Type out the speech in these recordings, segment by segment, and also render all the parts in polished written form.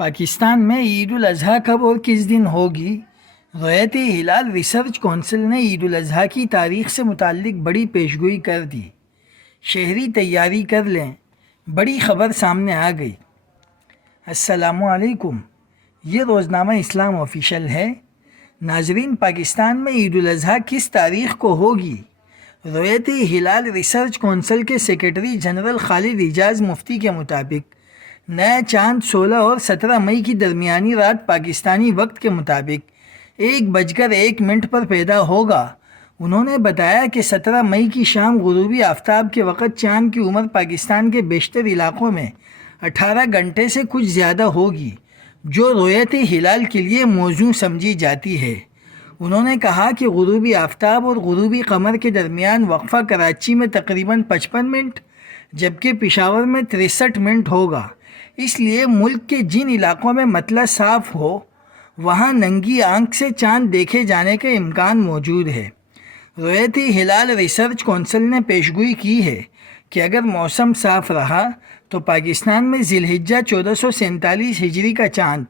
پاکستان میں عید الاضحیٰ کب اور کس دن ہوگی؟ رویت ہلال ریسرچ کونسل نے عید الاضحیٰ کی تاریخ سے متعلق بڑی پیشگوئی کر دی۔ شہری تیاری کر لیں، بڑی خبر سامنے آ گئی۔ السلام علیکم، یہ روزنامہ اسلام آفیشیل ہے۔ ناظرین، پاکستان میں عید الاضحیٰ کس تاریخ کو ہوگی؟ رویت ہلال ریسرچ کونسل کے سیکرٹری جنرل خالد اعجاز مفتی کے مطابق نیا چاند 16 اور 17 مئی کی درمیانی رات پاکستانی وقت کے مطابق 1:01 پر پیدا ہوگا۔ انہوں نے بتایا کہ 17 مئی کی شام غروبی آفتاب کے وقت چاند کی عمر پاکستان کے بیشتر علاقوں میں 18 گھنٹے سے کچھ زیادہ ہوگی، جو رویت ہلال کے لیے موزوں سمجھی جاتی ہے۔ انہوں نے کہا کہ غروبی آفتاب اور غروبی قمر کے درمیان وقفہ کراچی میں تقریباً 55 منٹ جبکہ پشاور میں 63 منٹ ہوگا۔ اس لیے ملک کے جن علاقوں میں مطلع صاف ہو وہاں ننگی آنکھ سے چاند دیکھے جانے کا امکان موجود ہے۔ رویت ہلال ریسرچ کونسل نے پیشگوئی کی ہے کہ اگر موسم صاف رہا تو پاکستان میں ذی الحجہ 1447 ہجری کا چاند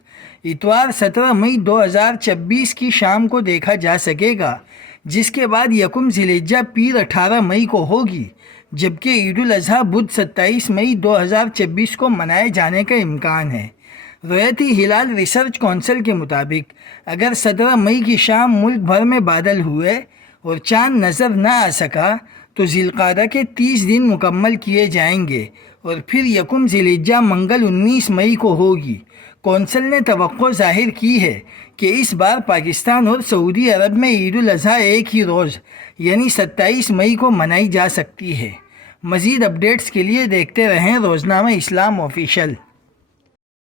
اتوار 17 مئی 2026 کی شام کو دیکھا جا سکے گا، جس کے بعد یکم ذی الحجہ پیر 18 مئی کو ہوگی، جبکہ عید الاضحیٰ بدھ 27 مئی 2026 کو منائے جانے کا امکان ہے۔ رویت ہلال ریسرچ کونسل کے مطابق اگر 17 مئی کی شام ملک بھر میں بادل ہوئے اور چاند نظر نہ آ سکا تو ذی القعدہ کے 30 دن مکمل کیے جائیں گے اور پھر یکم ذی الحجہ منگل 19 مئی کو ہوگی۔ کونسل نے توقع ظاہر کی ہے کہ اس بار پاکستان اور سعودی عرب میں عید الاضحیٰ ایک ہی روز یعنی 27 مئی کو منائی جا سکتی ہے۔ مزید اپڈیٹس کے لیے دیکھتے رہیں روزنامہ اسلام آفیشیل۔